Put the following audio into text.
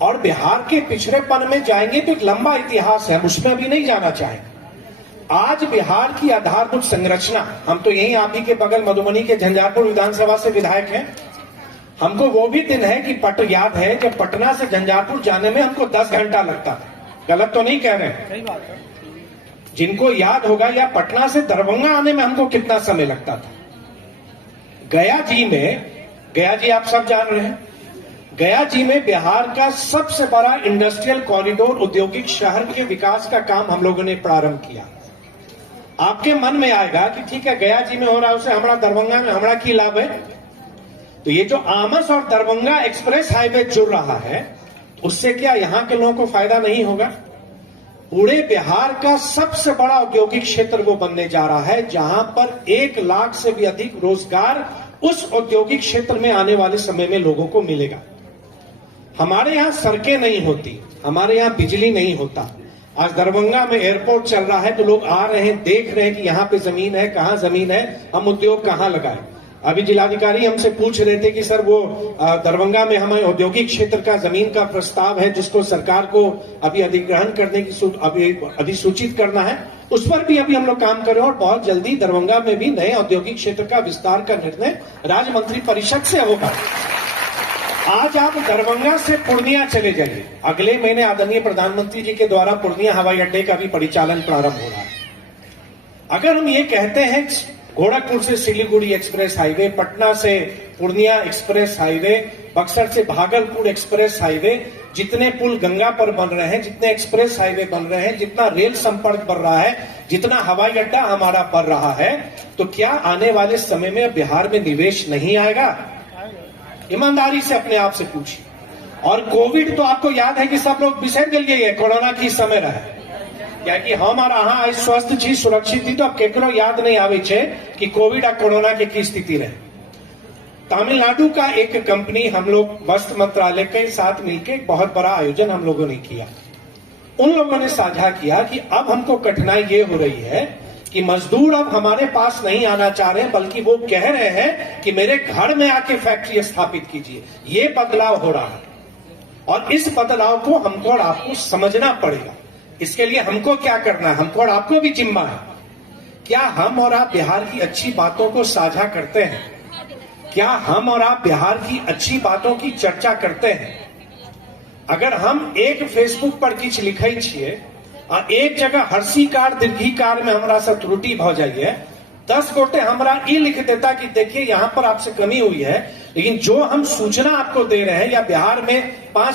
और बिहार के पिछड़ेपन में जाएंगे तो एक लंबा इतिहास है, हम उसमें भी नहीं जाना चाहेंगे। आज बिहार की आधारभूत संरचना, हम तो यहीं आप ही के बगल मधुबनी के झंझारपुर विधानसभा से विधायक हैं, हमको वो भी दिन है कि याद है जब पटना से झंझारपुर जाने में हमको 10 घंटा लगता था। गलत तो नहीं कह रहे हैं? सही बात है। जिनको याद होगा, या पटना से दरभंगा आने में हमको कितना समय लगता था। गया जी आप सब जान रहे हैं, गया जी में बिहार का सबसे बड़ा इंडस्ट्रियल कॉरिडोर, औद्योगिक शहर के विकास का काम हम लोगों ने प्रारंभ किया। आपके मन में आएगा कि ठीक है, गया जी में हो रहा है, उसे हमारा दरभंगा में हमारा की लाभ है। तो ये जो आमस और दरभंगा एक्सप्रेस हाईवे जुड़ रहा है, उससे क्या यहां के लोगों को फायदा नहीं होगा? पूरे बिहार का सबसे बड़ा औद्योगिक क्षेत्र वो बनने जा रहा है, जहां पर 1 लाख से भी अधिक रोजगार उस औद्योगिक क्षेत्र में आने वाले समय में लोगों को मिलेगा। हमारे यहां सड़कें नहीं होती, हमारे यहां बिजली नहीं होता। आज दरभंगा में एयरपोर्ट चल रहा है तो लोग आ रहे हैं, देख रहे हैं कि यहां पे जमीन है, कहां जमीन है, हम उद्योग कहां लगाएं। अभी जिलाधिकारी हमसे पूछ रहे थे कि सर वो दरभंगा में हमें औद्योगिक क्षेत्र का जमीन का प्रस्ताव है, जिसको सरकार को अभी अधिग्रहण करने की अभी अधिसूचित करना है, उस पर भी अभी हम लोग काम कर रहे हैं और बहुत जल्दी दरभंगा में भी नए औद्योगिक क्षेत्र का विस्तार का निर्णय राज्य मंत्री परिषद से होगा। आज आप दरभंगा से पूर्णिया चले जाइए, अगले महीने आदरणीय प्रधानमंत्री जी के द्वारा पूर्णिया हवाई अड्डे का भी परिचालन प्रारंभ हो रहा है। अगर हम ये कहते हैं गोरखपुर से सिलीगुड़ी एक्सप्रेस हाईवे, पटना से पूर्णिया एक्सप्रेस हाईवे, बक्सर से भागलपुर एक्सप्रेस हाईवे, जितने पुल गंगा पर बन रहे हैं, जितने एक्सप्रेस हाईवे बन रहे हैं, जितना रेल संपर्क बढ़ रहा है, जितना हवाई अड्डा हमारा बढ़ रहा है, तो क्या आने वाले समय में बिहार में निवेश नहीं आएगा? ईमानदारी से अपने आप से पूछिए। और कोविड तो आपको याद है कि सब लोग बिसर गए, ये कोरोना की समय रहा, क्या कि हमारा हाँ स्वस्थ थी, सुरक्षित थी, तो अब केकरो याद नहीं आवे छे कि कोविड और कोरोना के की स्थिति रहे। तमिलनाडु का एक कंपनी, हम लोग वस्त्र मंत्रालय के साथ मिलकर एक बहुत बड़ा आयोजन हम लोगों ने किया। उन लोगों ने साझा किया कि अब हमको कठिनाई ये हो रही है कि मजदूर अब हमारे पास नहीं आना चाह रहे, बल्कि वो कह रहे हैं कि मेरे घर में आके फैक्ट्री स्थापित कीजिए। ये बदलाव हो रहा है और इस बदलाव को हमको और आपको समझना पड़ेगा। इसके लिए हमको क्या करना है, हमको और आपको भी जिम्मा है। क्या हम और आप बिहार की अच्छी बातों को साझा करते हैं? क्या हम और आप बिहार की अच्छी बातों की चर्चा करते हैं? अगर हम एक फेसबुक पर किछ लिखे छिए और एक जगह हर्षीकार दीर्घीकार में हमारा से त्रुटि भ जाइए, 10 गोटे हमारा ये लिख देता कि देखिए यहां पर आपसे कमी हुई है, लेकिन जो हम सूचना आपको दे रहे हैं, या बिहार में 5